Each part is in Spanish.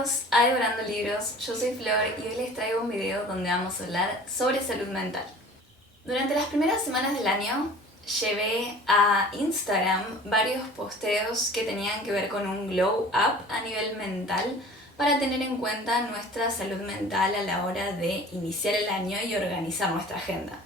Bienvenidos a Devorando Libros, yo soy Flor y hoy les traigo un video donde vamos a hablar sobre salud mental. Durante las primeras semanas del año llevé a Instagram varios posteos que tenían que ver con un glow up a nivel mental para tener en cuenta nuestra salud mental a la hora de iniciar el año y organizar nuestra agenda.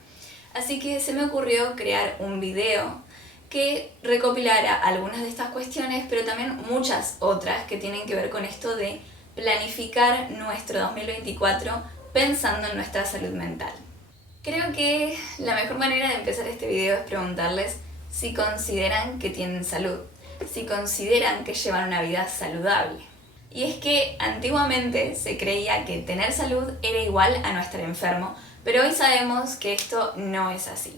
Así que se me ocurrió crear un video que recopilara algunas de estas cuestiones, pero también muchas otras que tienen que ver con esto de planificar nuestro 2024 pensando en nuestra salud mental. Creo que la mejor manera de empezar este video es preguntarles si consideran que tienen salud, si consideran que llevan una vida saludable. Y es que antiguamente se creía que tener salud era igual a no estar enfermo, pero hoy sabemos que esto no es así.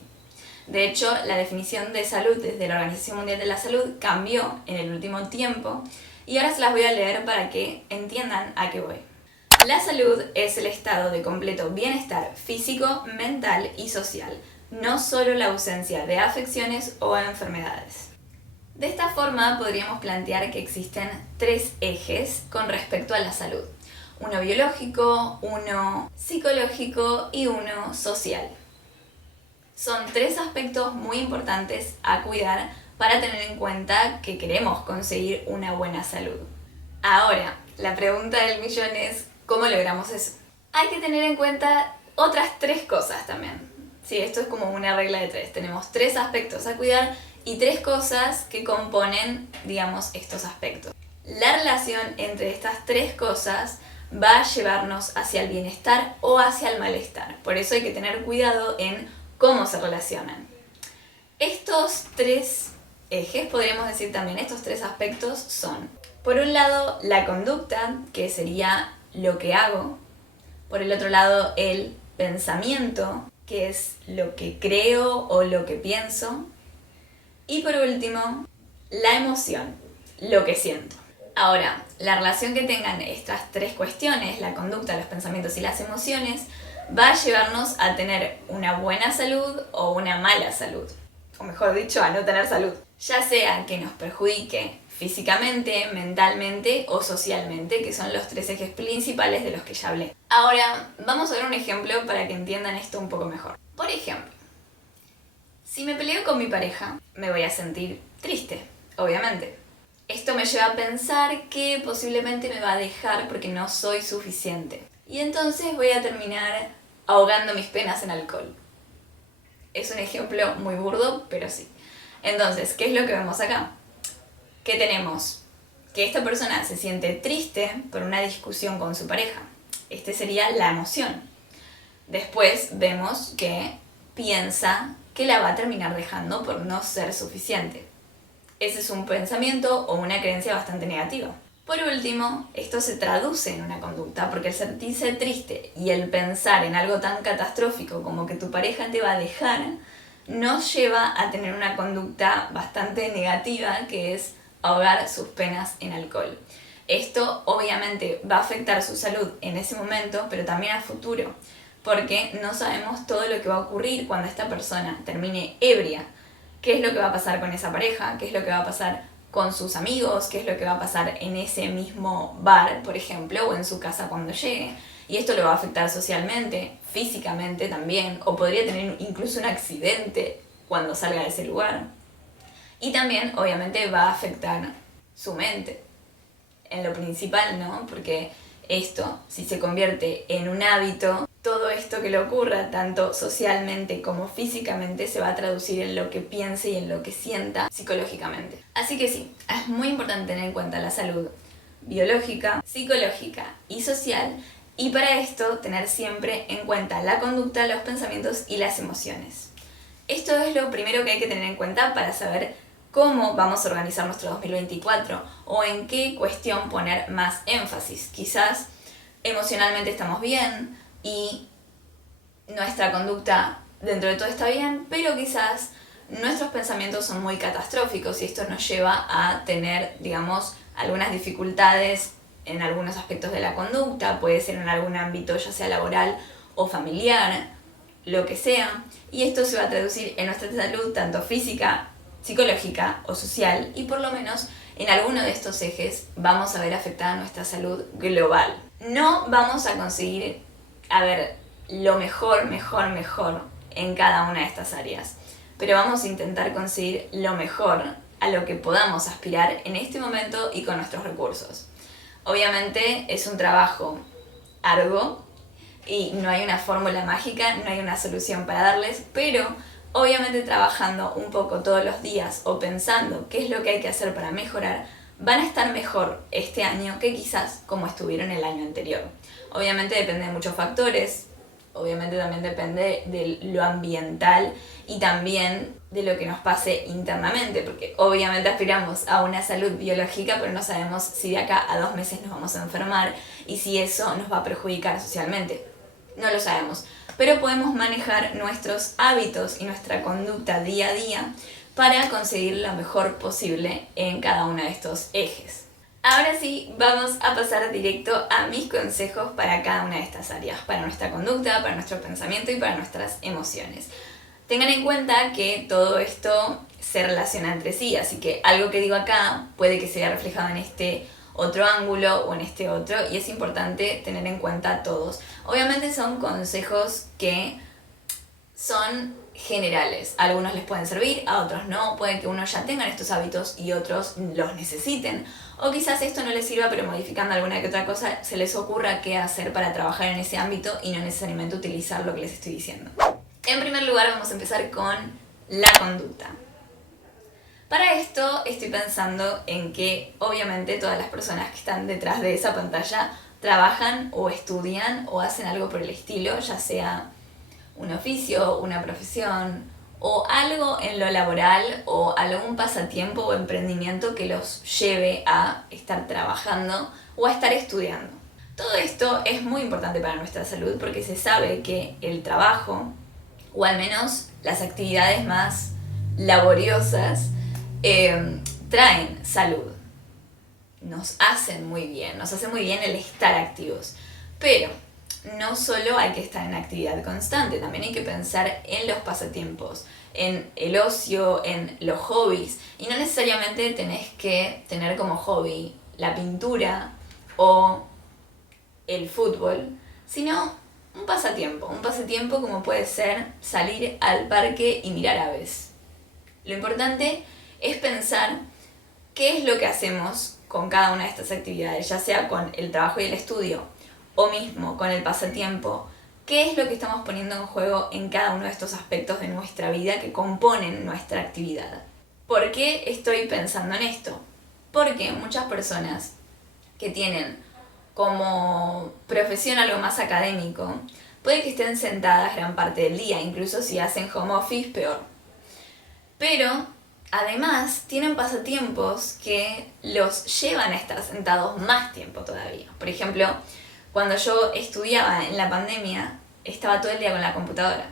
De hecho, la definición de salud desde la Organización Mundial de la Salud cambió en el último tiempo y ahora se las voy a leer para que entiendan a qué voy. La salud es el estado de completo bienestar físico, mental y social, no solo la ausencia de afecciones o enfermedades. De esta forma podríamos plantear que existen tres ejes con respecto a la salud: uno biológico, uno psicológico y uno social. Son tres aspectos muy importantes a cuidar para tener en cuenta que queremos conseguir una buena salud. Ahora, la pregunta del millón es ¿cómo logramos eso? Hay que tener en cuenta otras tres cosas también. Sí, esto es como una regla de tres. Tenemos tres aspectos a cuidar y tres cosas que componen, digamos, estos aspectos. La relación entre estas tres cosas va a llevarnos hacia el bienestar o hacia el malestar. Por eso hay que tener cuidado en cómo se relacionan. Estos tres ejes, podríamos decir también, estos tres aspectos son, por un lado, la conducta, que sería lo que hago; por el otro lado, el pensamiento, que es lo que creo o lo que pienso; y por último, la emoción, lo que siento. Ahora, la relación que tengan estas tres cuestiones, la conducta, los pensamientos y las emociones, va a llevarnos a tener una buena salud o una mala salud. O mejor dicho, a no tener salud. Ya sea que nos perjudique físicamente, mentalmente o socialmente, que son los tres ejes principales de los que ya hablé. Ahora, vamos a ver un ejemplo para que entiendan esto un poco mejor. Por ejemplo, si me peleo con mi pareja, me voy a sentir triste, obviamente. Esto me lleva a pensar que posiblemente me va a dejar porque no soy suficiente. Y entonces voy a terminar ahogando mis penas en alcohol. Es un ejemplo muy burdo, pero sí. Entonces, ¿qué es lo que vemos acá? Que tenemos que esta persona se siente triste por una discusión con su pareja. Este sería la emoción. Después vemos que piensa que la va a terminar dejando por no ser suficiente. Ese es un pensamiento o una creencia bastante negativa. Por último, esto se traduce en una conducta, porque el sentirse triste y el pensar en algo tan catastrófico como que tu pareja te va a dejar, nos lleva a tener una conducta bastante negativa, que es ahogar sus penas en alcohol. Esto obviamente va a afectar su salud en ese momento, pero también a futuro, porque no sabemos todo lo que va a ocurrir cuando esta persona termine ebria. ¿Qué es lo que va a pasar con esa pareja? ¿Qué es lo que va a pasar con sus amigos? ¿Qué es lo que va a pasar en ese mismo bar, por ejemplo, o en su casa cuando llegue? Y esto lo va a afectar socialmente, físicamente también, o podría tener incluso un accidente cuando salga de ese lugar. Y también, obviamente, va a afectar su mente, en lo principal, ¿no? Porque esto, si se convierte en un hábito, todo esto que le ocurra, tanto socialmente como físicamente, se va a traducir en lo que piense y en lo que sienta psicológicamente. Así que sí, es muy importante tener en cuenta la salud biológica, psicológica y social, y para esto tener siempre en cuenta la conducta, los pensamientos y las emociones. Esto es lo primero que hay que tener en cuenta para saber cómo vamos a organizar nuestro 2024 o en qué cuestión poner más énfasis. Quizás emocionalmente estamos bien y nuestra conducta dentro de todo está bien, pero quizás nuestros pensamientos son muy catastróficos y esto nos lleva a tener, digamos, algunas dificultades en algunos aspectos de la conducta, puede ser en algún ámbito ya sea laboral o familiar, lo que sea, y esto se va a traducir en nuestra salud tanto física, psicológica o social, y por lo menos en alguno de estos ejes vamos a ver afectada nuestra salud global. No vamos a conseguir, lo mejor en cada una de estas áreas, pero vamos a intentar conseguir lo mejor a lo que podamos aspirar en este momento y con nuestros recursos. Obviamente es un trabajo arduo y no hay una fórmula mágica, no hay una solución para darles, pero obviamente trabajando un poco todos los días o pensando qué es lo que hay que hacer para mejorar, van a estar mejor este año que quizás como estuvieron el año anterior. Obviamente depende de muchos factores, obviamente también depende de lo ambiental y también de lo que nos pase internamente, porque obviamente aspiramos a una salud biológica, pero no sabemos si de acá a 2 meses nos vamos a enfermar y si eso nos va a perjudicar socialmente. No lo sabemos, pero podemos manejar nuestros hábitos y nuestra conducta día a día para conseguir lo mejor posible en cada uno de estos ejes. Ahora sí, vamos a pasar directo a mis consejos para cada una de estas áreas, para nuestra conducta, para nuestro pensamiento y para nuestras emociones. Tengan en cuenta que todo esto se relaciona entre sí, así que algo que digo acá puede que se vea reflejado en este otro ángulo o en este otro, y es importante tener en cuenta todos. Obviamente son consejos que son generales, a algunos les pueden servir, a otros no, puede que unos ya tengan estos hábitos y otros los necesiten, o quizás esto no les sirva, pero modificando alguna que otra cosa se les ocurra qué hacer para trabajar en ese ámbito y no necesariamente utilizar lo que les estoy diciendo. En primer lugar vamos a empezar con la conducta. Para esto estoy pensando en que obviamente todas las personas que están detrás de esa pantalla trabajan o estudian o hacen algo por el estilo, ya sea un oficio, una profesión o algo en lo laboral o algún pasatiempo o emprendimiento que los lleve a estar trabajando o a estar estudiando. Todo esto es muy importante para nuestra salud porque se sabe que el trabajo, o al menos las actividades más laboriosas, traen salud. Nos hacen muy bien el estar activos. Pero no solo hay que estar en actividad constante, también hay que pensar en los pasatiempos, en el ocio, en los hobbies. Y no necesariamente tenés que tener como hobby la pintura o el fútbol, sino un pasatiempo como puede ser salir al parque y mirar aves. Lo importante es pensar qué es lo que hacemos con cada una de estas actividades, ya sea con el trabajo y el estudio o mismo con el pasatiempo, qué es lo que estamos poniendo en juego en cada uno de estos aspectos de nuestra vida que componen nuestra actividad. ¿Por qué estoy pensando en esto? Porque muchas personas que tienen como profesión algo más académico, puede que estén sentadas gran parte del día, incluso si hacen home office, peor. Pero además tienen pasatiempos que los llevan a estar sentados más tiempo todavía. Por ejemplo, cuando yo estudiaba en la pandemia, estaba todo el día con la computadora.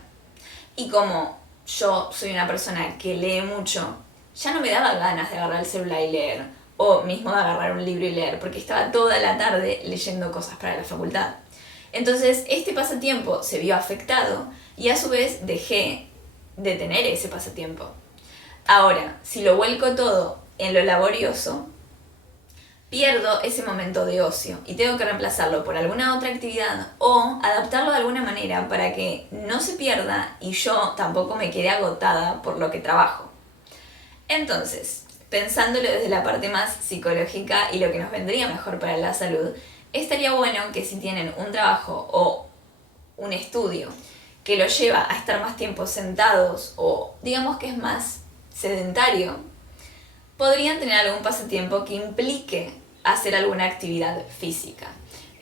Y como yo soy una persona que lee mucho, ya no me daba ganas de agarrar el celular y leer, o mismo de agarrar un libro y leer, porque estaba toda la tarde leyendo cosas para la facultad. Entonces, este pasatiempo se vio afectado y a su vez dejé de tener ese pasatiempo. Ahora, si lo vuelco todo en lo laborioso, pierdo ese momento de ocio y tengo que reemplazarlo por alguna otra actividad o adaptarlo de alguna manera para que no se pierda y yo tampoco me quede agotada por lo que trabajo. Entonces, pensándolo desde la parte más psicológica y lo que nos vendría mejor para la salud, estaría bueno que si tienen un trabajo o un estudio que los lleva a estar más tiempo sentados o digamos que es más sedentario, podrían tener algún pasatiempo que implique hacer alguna actividad física.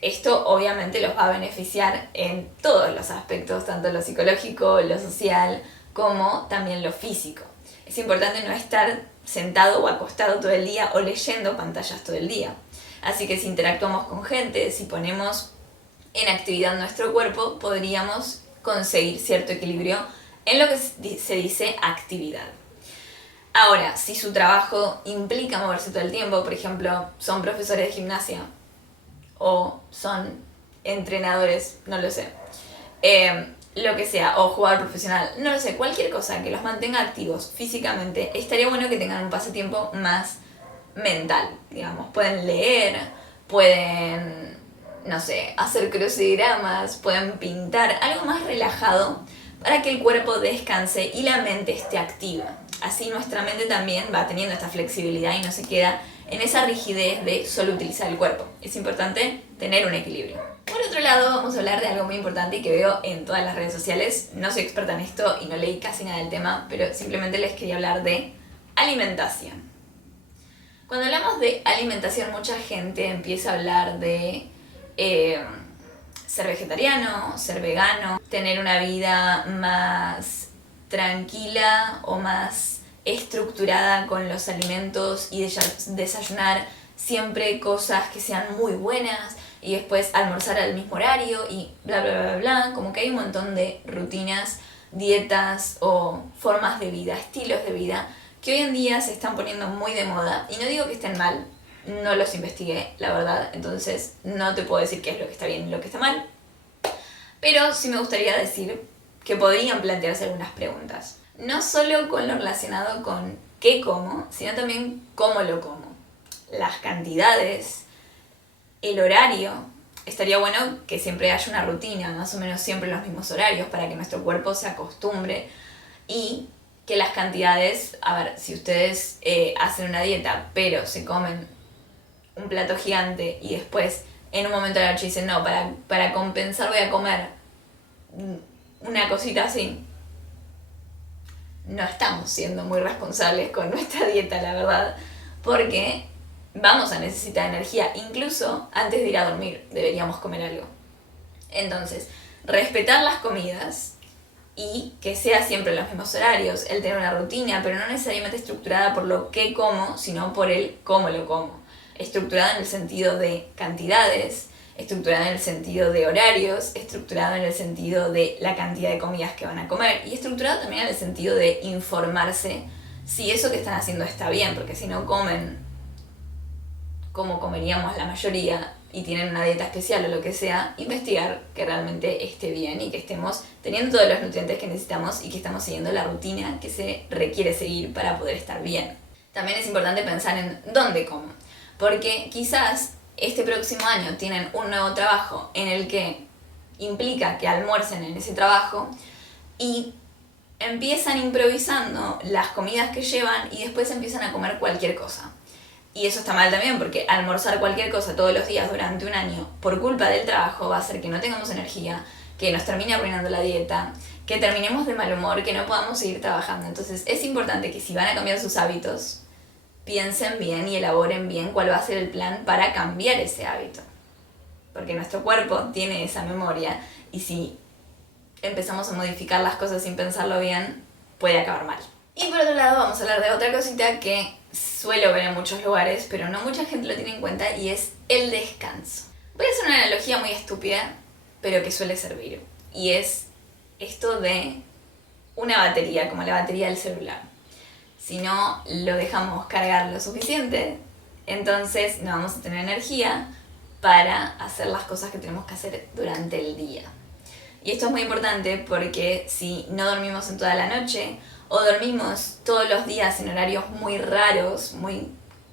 Esto obviamente los va a beneficiar en todos los aspectos, tanto lo psicológico, lo social, como también lo físico. Es importante no estar sentado o acostado todo el día o leyendo pantallas todo el día. Así que si interactuamos con gente, si ponemos en actividad nuestro cuerpo, podríamos conseguir cierto equilibrio en lo que se dice actividad. Ahora, si su trabajo implica moverse todo el tiempo, por ejemplo, son profesores de gimnasia o son entrenadores, no lo sé, lo que sea, o jugador profesional, no lo sé, cualquier cosa que los mantenga activos físicamente, estaría bueno que tengan un pasatiempo más mental, digamos. Pueden leer, pueden, no sé, hacer crucigramas, pueden pintar, algo más relajado para que el cuerpo descanse y la mente esté activa. Así nuestra mente también va teniendo esta flexibilidad y no se queda en esa rigidez de solo utilizar el cuerpo. Es importante tener un equilibrio. Por otro lado, vamos a hablar de algo muy importante que veo en todas las redes sociales. No soy experta en esto y no leí casi nada del tema, pero simplemente les quería hablar de alimentación. Cuando hablamos de alimentación, mucha gente empieza a hablar de ser vegetariano, ser vegano, tener una vida más tranquila o más estructurada con los alimentos y desayunar siempre cosas que sean muy buenas y después almorzar al mismo horario y bla bla bla bla, como que hay un montón de rutinas, dietas o formas de vida, estilos de vida que hoy en día se están poniendo muy de moda y no digo que estén mal, no los investigué, la verdad, entonces no te puedo decir qué es lo que está bien y lo que está mal, pero sí me gustaría decir que podrían plantearse algunas preguntas. No solo con lo relacionado con qué como, sino también cómo lo como. Las cantidades, el horario. Estaría bueno que siempre haya una rutina, más o menos siempre en los mismos horarios, para que nuestro cuerpo se acostumbre y que las cantidades, a ver, si ustedes hacen una dieta pero se comen un plato gigante y después en un momento de la noche dicen no, para compensar voy a comer una cosita así, no estamos siendo muy responsables con nuestra dieta, la verdad, porque vamos a necesitar energía, incluso antes de ir a dormir deberíamos comer algo. Entonces, respetar las comidas y que sea siempre en los mismos horarios, el tener una rutina, pero no necesariamente estructurada por lo que como, sino por el cómo lo como. Estructurada en el sentido de cantidades, estructurada en el sentido de horarios, estructurada en el sentido de la cantidad de comidas que van a comer y estructurada también en el sentido de informarse si eso que están haciendo está bien, porque si no comen como comeríamos la mayoría y tienen una dieta especial o lo que sea, investigar que realmente esté bien y que estemos teniendo todos los nutrientes que necesitamos y que estamos siguiendo la rutina que se requiere seguir para poder estar bien. También es importante pensar en dónde como, porque quizás este próximo año tienen un nuevo trabajo en el que implica que almuercen en ese trabajo y empiezan improvisando las comidas que llevan y después empiezan a comer cualquier cosa. Y eso está mal también porque almorzar cualquier cosa todos los días durante un año por culpa del trabajo va a hacer que no tengamos energía, que nos termine arruinando la dieta, que terminemos de mal humor, que no podamos seguir trabajando. Entonces es importante que si van a cambiar sus hábitos, piensen bien y elaboren bien cuál va a ser el plan para cambiar ese hábito. Porque nuestro cuerpo tiene esa memoria y si empezamos a modificar las cosas sin pensarlo bien, puede acabar mal. Y por otro lado vamos a hablar de otra cosita que suelo ver en muchos lugares, pero no mucha gente lo tiene en cuenta y es el descanso. Voy a hacer una analogía muy estúpida, pero que suele servir. Y es esto de una batería, como la batería del celular. Si no lo dejamos cargar lo suficiente, entonces no vamos a tener energía para hacer las cosas que tenemos que hacer durante el día. Y esto es muy importante porque si no dormimos en toda la noche o dormimos todos los días en horarios muy raros, muy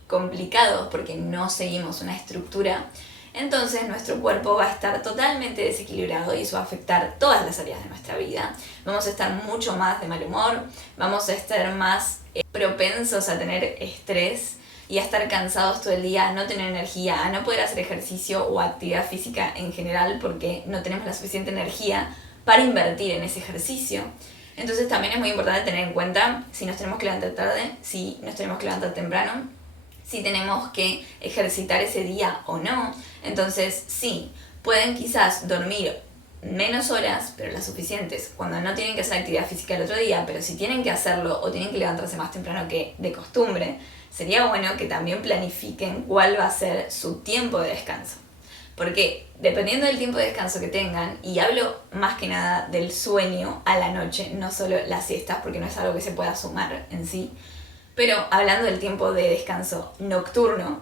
complicados porque no seguimos una estructura, entonces nuestro cuerpo va a estar totalmente desequilibrado y eso va a afectar todas las áreas de nuestra vida. Vamos a estar mucho más de mal humor, vamos a estar más propensos a tener estrés y a estar cansados todo el día, a no tener energía, a no poder hacer ejercicio o actividad física en general porque no tenemos la suficiente energía para invertir en ese ejercicio. Entonces también es muy importante tener en cuenta si nos tenemos que levantar tarde, si nos tenemos que levantar temprano, si tenemos que ejercitar ese día o no. Entonces sí, pueden quizás dormir menos horas, pero las suficientes, cuando no tienen que hacer actividad física el otro día, pero si tienen que hacerlo o tienen que levantarse más temprano que de costumbre, sería bueno que también planifiquen cuál va a ser su tiempo de descanso. Porque dependiendo del tiempo de descanso que tengan, y hablo más que nada del sueño a la noche, no solo las siestas, porque no es algo que se pueda sumar en sí, pero hablando del tiempo de descanso nocturno,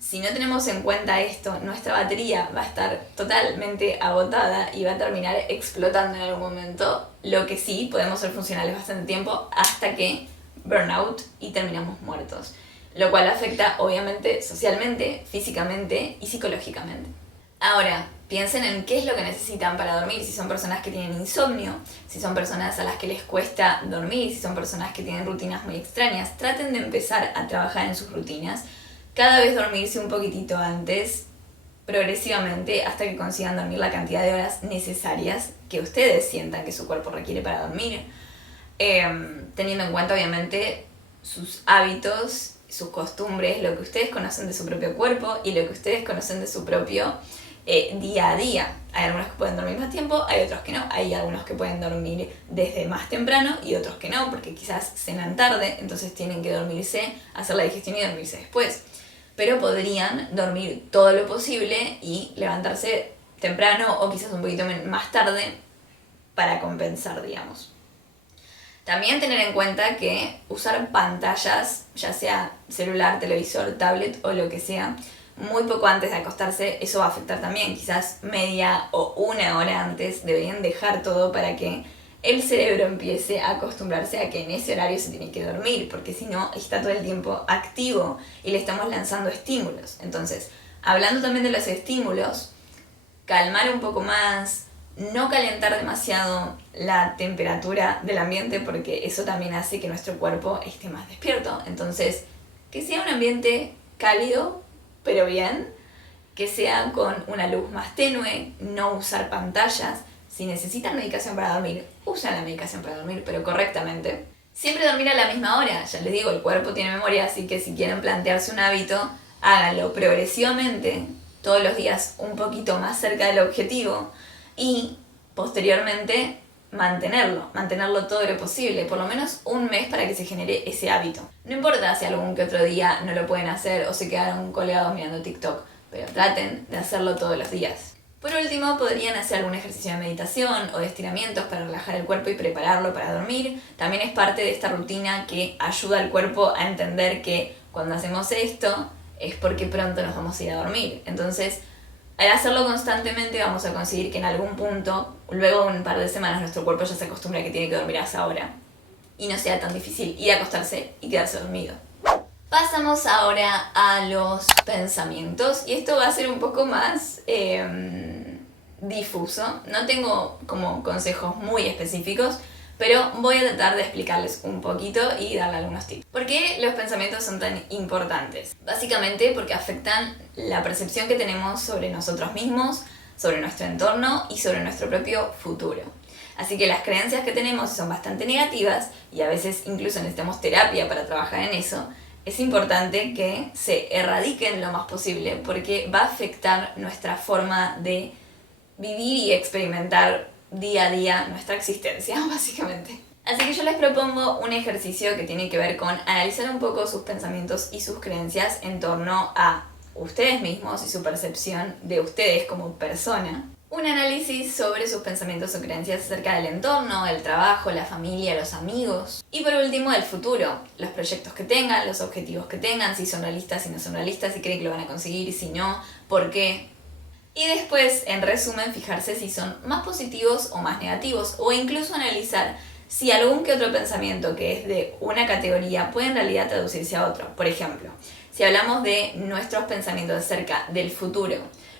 si no tenemos en cuenta esto, nuestra batería va a estar totalmente agotada y va a terminar explotando en algún momento, lo que sí podemos ser funcionales bastante tiempo hasta que burnout y terminamos muertos. lo cual afecta obviamente socialmente, físicamente y psicológicamente. Ahora, piensen en qué es lo que necesitan para dormir, si son personas que tienen insomnio, si son personas a las que les cuesta dormir, si son personas que tienen rutinas muy extrañas. Traten de empezar a trabajar en sus rutinas, cada vez dormirse un poquitito antes, progresivamente, hasta que consigan dormir la cantidad de horas necesarias que ustedes sientan que su cuerpo requiere para dormir, teniendo en cuenta obviamente sus hábitos, sus costumbres, lo que ustedes conocen de su propio cuerpo y lo que ustedes conocen de su propio día a día. Hay algunos que pueden dormir más tiempo, hay otros que no, hay algunos que pueden dormir desde más temprano y otros que no, porque quizás cenan tarde, entonces tienen que dormirse, hacer la digestión y dormirse después. Pero podrían dormir todo lo posible y levantarse temprano o quizás un poquito más tarde para compensar, digamos. También tener en cuenta que usar pantallas, ya sea celular, televisor, tablet o lo que sea, muy poco antes de acostarse, eso va a afectar también. Quizás media o una hora antes deberían dejar todo para que el cerebro empiece a acostumbrarse a que en ese horario se tiene que dormir, porque si no está todo el tiempo activo y le estamos lanzando estímulos. Entonces, hablando también de los estímulos, calmar un poco más, no calentar demasiado la temperatura del ambiente, porque eso también hace que nuestro cuerpo esté más despierto. Entonces, que sea un ambiente cálido, pero bien, que sea con una luz más tenue, no usar pantallas. Si necesitan medicación para dormir, usen la medicación para dormir, pero correctamente. Siempre dormir a la misma hora, ya les digo, el cuerpo tiene memoria, así que si quieren plantearse un hábito, háganlo progresivamente, todos los días un poquito más cerca del objetivo y posteriormente mantenerlo todo lo posible, por lo menos un mes para que se genere ese hábito. No importa si algún que otro día no lo pueden hacer o se quedaron colgados mirando TikTok, pero traten de hacerlo todos los días. Por último, podrían hacer algún ejercicio de meditación o de estiramientos para relajar el cuerpo y prepararlo para dormir. También es parte de esta rutina que ayuda al cuerpo a entender que cuando hacemos esto es porque pronto nos vamos a ir a dormir. Entonces, al hacerlo constantemente vamos a conseguir que en algún punto, luego de un par de semanas, nuestro cuerpo ya se acostumbra a que tiene que dormir a esa hora y no sea tan difícil ir a acostarse y quedarse dormido. Pasamos ahora a los pensamientos y esto va a ser un poco más difuso. No tengo como consejos muy específicos, pero voy a tratar de explicarles un poquito y darle algunos tips. ¿Por qué los pensamientos son tan importantes? Básicamente porque afectan la percepción que tenemos sobre nosotros mismos, sobre nuestro entorno y sobre nuestro propio futuro. Así que las creencias que tenemos son bastante negativas y a veces incluso necesitamos terapia para trabajar en eso. Es importante que se erradiquen lo más posible porque va a afectar nuestra forma de vivir y experimentar día a día nuestra existencia, básicamente. Así que yo les propongo un ejercicio que tiene que ver con analizar un poco sus pensamientos y sus creencias en torno a ustedes mismos y su percepción de ustedes como persona. Un análisis sobre sus pensamientos o creencias acerca del entorno, el trabajo, la familia, los amigos. Y por último, el futuro, los proyectos que tengan, los objetivos que tengan, si son realistas, si no son realistas, si creen que lo van a conseguir, si no, por qué. Y después, en resumen, fijarse si son más positivos o más negativos, o incluso analizar si algún que otro pensamiento que es de una categoría puede en realidad traducirse a otro. Por ejemplo, si hablamos de nuestros pensamientos acerca del futuro,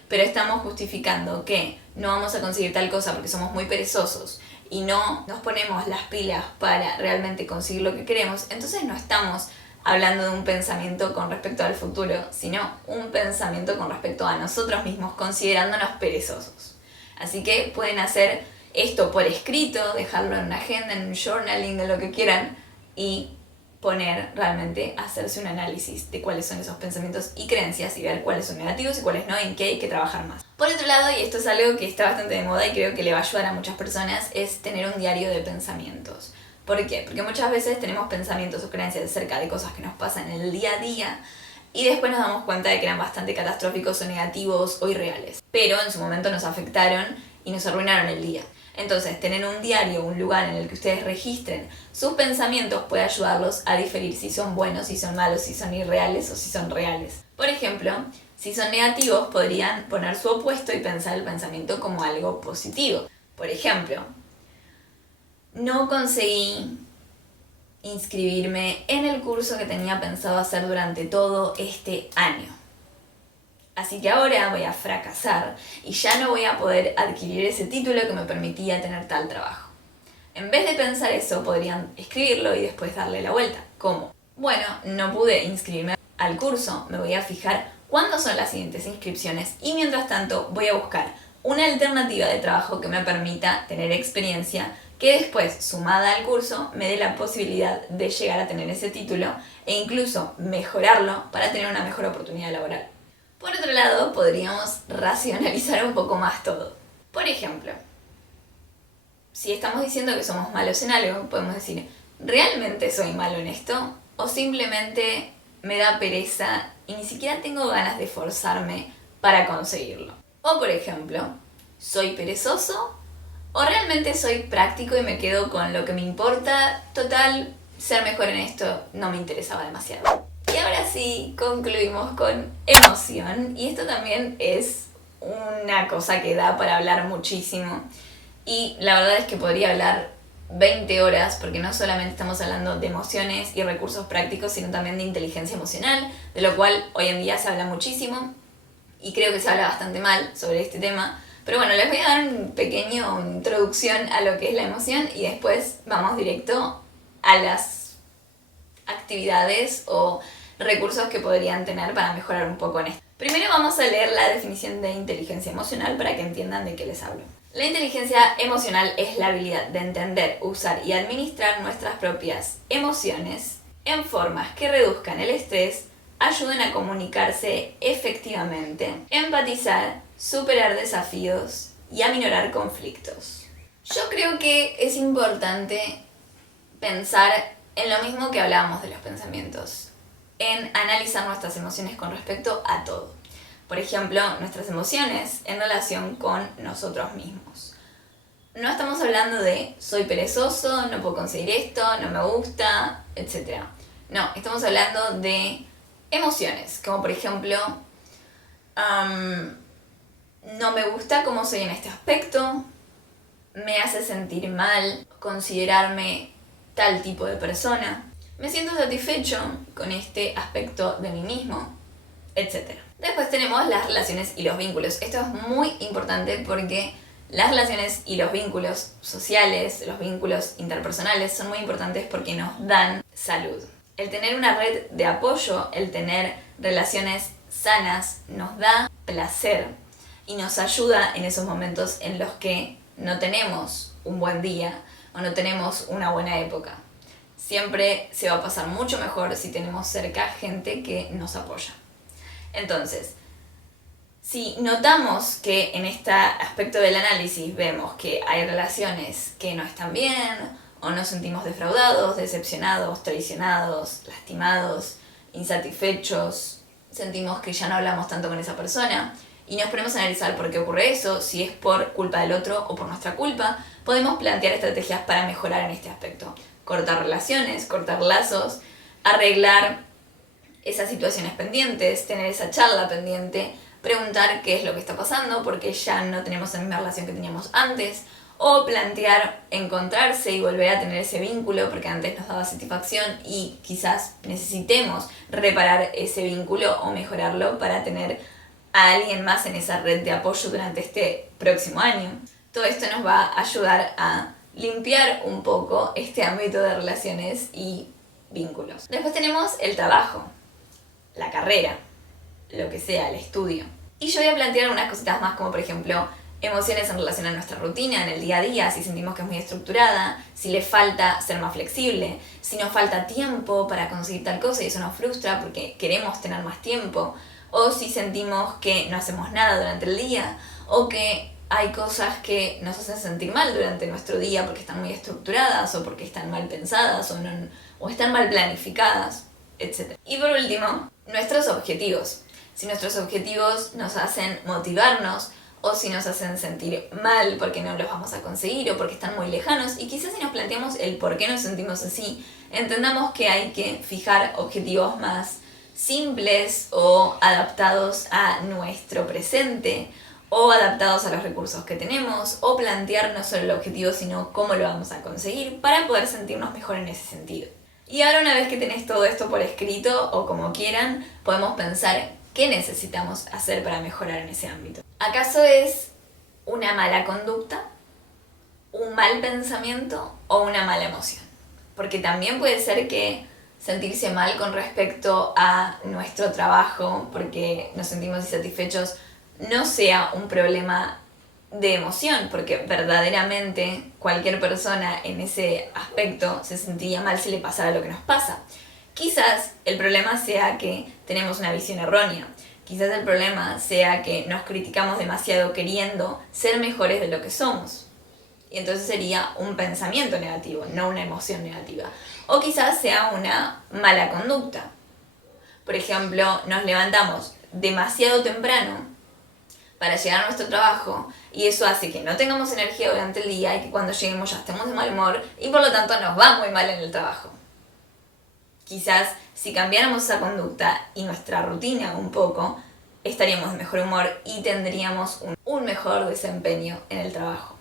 pero estamos justificando que no vamos a conseguir tal cosa porque somos muy perezosos y no nos ponemos las pilas para realmente conseguir lo que queremos, entonces no estamos hablando de un pensamiento con respecto al futuro, sino un pensamiento con respecto a nosotros mismos, considerándonos perezosos. Así que pueden hacer esto por escrito, dejarlo en una agenda, en un journaling, de lo que quieran, y poner realmente, hacerse un análisis de cuáles son esos pensamientos y creencias y ver cuáles son negativos y cuáles no, en qué hay que trabajar más. Por otro lado, y esto es algo que está bastante de moda y creo que le va a ayudar a muchas personas, es tener un diario de pensamientos. ¿Por qué? Porque muchas veces tenemos pensamientos o creencias acerca de cosas que nos pasan en el día a día y después nos damos cuenta de que eran bastante catastróficos o negativos o irreales. Pero en su momento nos afectaron y nos arruinaron el día. Entonces, tener un diario, un lugar en el que ustedes registren sus pensamientos puede ayudarlos a diferir si son buenos, si son malos, si son irreales o si son reales. Por ejemplo, si son negativos, podrían poner su opuesto y pensar el pensamiento como algo positivo. Por ejemplo, no conseguí inscribirme en el curso que tenía pensado hacer durante todo este año. Así que ahora voy a fracasar y ya no voy a poder adquirir ese título que me permitía tener tal trabajo. En vez de pensar eso, podrían escribirlo y después darle la vuelta. ¿Cómo? Bueno, no pude inscribirme al curso, me voy a fijar cuándo son las siguientes inscripciones y mientras tanto voy a buscar una alternativa de trabajo que me permita tener experiencia que después, sumada al curso, me dé la posibilidad de llegar a tener ese título e incluso mejorarlo para tener una mejor oportunidad laboral. Por otro lado, podríamos racionalizar un poco más todo. Por ejemplo, si estamos diciendo que somos malos en algo, podemos decir, ¿realmente soy malo en esto? ¿O simplemente me da pereza y ni siquiera tengo ganas de esforzarme para conseguirlo? O por ejemplo, ¿soy perezoso? ¿O realmente soy práctico y me quedo con lo que me importa? Total, ser mejor en esto no me interesaba demasiado. Y ahora sí, concluimos con emoción. Y esto también es una cosa que da para hablar muchísimo. Y la verdad es que podría hablar 20 horas, porque no solamente estamos hablando de emociones y recursos prácticos, sino también de inteligencia emocional, de lo cual hoy en día se habla muchísimo. Y creo que se habla bastante mal sobre este tema. Pero bueno, les voy a dar una pequeña introducción a lo que es la emoción y después vamos directo a las actividades o recursos que podrían tener para mejorar un poco en esto. Primero vamos a leer la definición de inteligencia emocional para que entiendan de qué les hablo. La inteligencia emocional es la habilidad de entender, usar y administrar nuestras propias emociones en formas que reduzcan el estrés, ayuden a comunicarse efectivamente, empatizar, superar desafíos y aminorar conflictos. Yo creo que es importante pensar en lo mismo que hablábamos de los pensamientos, en analizar nuestras emociones con respecto a todo. Por ejemplo, nuestras emociones en relación con nosotros mismos. No estamos hablando de soy perezoso, no puedo conseguir esto, no me gusta, etc. No, estamos hablando de emociones, como por ejemplo, no me gusta cómo soy en este aspecto, me hace sentir mal considerarme tal tipo de persona, me siento satisfecho con este aspecto de mí mismo, etc. Después tenemos las relaciones y los vínculos. Esto es muy importante porque las relaciones y los vínculos sociales, los vínculos interpersonales son muy importantes porque nos dan salud. El tener una red de apoyo, el tener relaciones sanas, nos da placer y nos ayuda en esos momentos en los que no tenemos un buen día o no tenemos una buena época. Siempre se va a pasar mucho mejor si tenemos cerca gente que nos apoya. Entonces, si notamos que en este aspecto del análisis vemos que hay relaciones que no están bien, o nos sentimos defraudados, decepcionados, traicionados, lastimados, insatisfechos, sentimos que ya no hablamos tanto con esa persona y nos ponemos a analizar por qué ocurre eso, si es por culpa del otro o por nuestra culpa, podemos plantear estrategias para mejorar en este aspecto. Cortar relaciones, cortar lazos, arreglar esas situaciones pendientes, tener esa charla pendiente, preguntar qué es lo que está pasando porque ya no tenemos la misma relación que teníamos antes, o plantear encontrarse y volver a tener ese vínculo porque antes nos daba satisfacción y quizás necesitemos reparar ese vínculo o mejorarlo para tener a alguien más en esa red de apoyo durante este próximo año. Todo esto nos va a ayudar a limpiar un poco este ámbito de relaciones y vínculos. Después tenemos el trabajo, la carrera, lo que sea, el estudio. Y yo voy a plantear unas cositas más como por ejemplo emociones en relación a nuestra rutina, en el día a día, si sentimos que es muy estructurada, si le falta ser más flexible, si nos falta tiempo para conseguir tal cosa y eso nos frustra porque queremos tener más tiempo, o si sentimos que no hacemos nada durante el día, o que hay cosas que nos hacen sentir mal durante nuestro día porque están muy estructuradas, o porque están mal pensadas, o están mal planificadas, etc. Y por último, nuestros objetivos. Si nuestros objetivos nos hacen motivarnos, o si nos hacen sentir mal porque no los vamos a conseguir o porque están muy lejanos, y quizás si nos planteamos el por qué nos sentimos así, entendamos que hay que fijar objetivos más simples o adaptados a nuestro presente o adaptados a los recursos que tenemos, o plantear no solo el objetivo sino cómo lo vamos a conseguir para poder sentirnos mejor en ese sentido. Y ahora una vez que tenés todo esto por escrito o como quieran, podemos pensar qué necesitamos hacer para mejorar en ese ámbito. ¿Acaso es una mala conducta, un mal pensamiento o una mala emoción? Porque también puede ser que sentirse mal con respecto a nuestro trabajo porque nos sentimos insatisfechos no sea un problema de emoción, porque verdaderamente cualquier persona en ese aspecto se sentiría mal si le pasara lo que nos pasa. Quizás el problema sea que tenemos una visión errónea. Quizás el problema sea que nos criticamos demasiado queriendo ser mejores de lo que somos. Y entonces sería un pensamiento negativo, no una emoción negativa. O quizás sea una mala conducta. Por ejemplo, nos levantamos demasiado temprano para llegar a nuestro trabajo y eso hace que no tengamos energía durante el día y que cuando lleguemos ya estemos de mal humor y por lo tanto nos va muy mal en el trabajo. Quizás si cambiáramos esa conducta y nuestra rutina un poco, estaríamos de mejor humor y tendríamos un mejor desempeño en el trabajo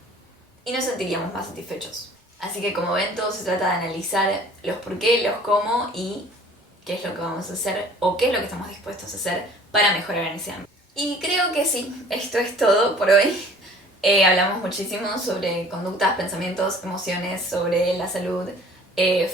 y nos sentiríamos más satisfechos. Así que como ven, todo se trata de analizar los por qué, los cómo y qué es lo que vamos a hacer o qué es lo que estamos dispuestos a hacer para mejorar en ese ámbito. Y creo que sí, esto es todo por hoy. Hablamos muchísimo sobre conductas, pensamientos, emociones, sobre la salud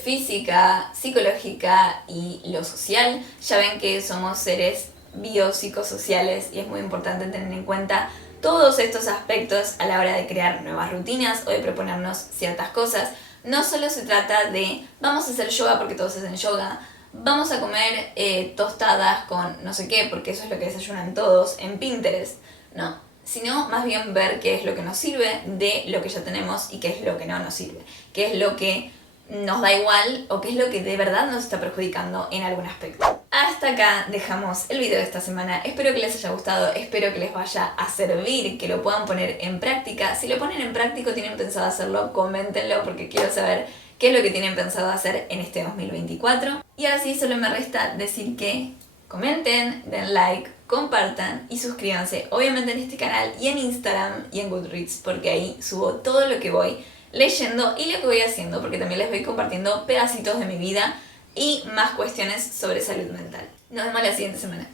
física, psicológica y lo social. Ya ven que somos seres biopsicosociales y es muy importante tener en cuenta todos estos aspectos a la hora de crear nuevas rutinas o de proponernos ciertas cosas. No solo se trata de vamos a hacer yoga porque todos hacen yoga, vamos a comer tostadas con no sé qué porque eso es lo que desayunan todos en Pinterest. No, sino más bien ver qué es lo que nos sirve de lo que ya tenemos y qué es lo que no nos sirve, qué es lo que nos da igual o qué es lo que de verdad nos está perjudicando en algún aspecto. Hasta acá dejamos el video de esta semana. Espero que les haya gustado, espero que les vaya a servir, que lo puedan poner en práctica. Si lo ponen en práctica, tienen pensado hacerlo, coméntenlo porque quiero saber qué es lo que tienen pensado hacer en este 2024. Y ahora sí, solo me resta decir que comenten, den like, compartan y suscríbanse obviamente en este canal y en Instagram y en Goodreads porque ahí subo todo lo que voy leyendo y lo que voy haciendo porque también les voy compartiendo pedacitos de mi vida y más cuestiones sobre salud mental. Nos vemos la siguiente semana.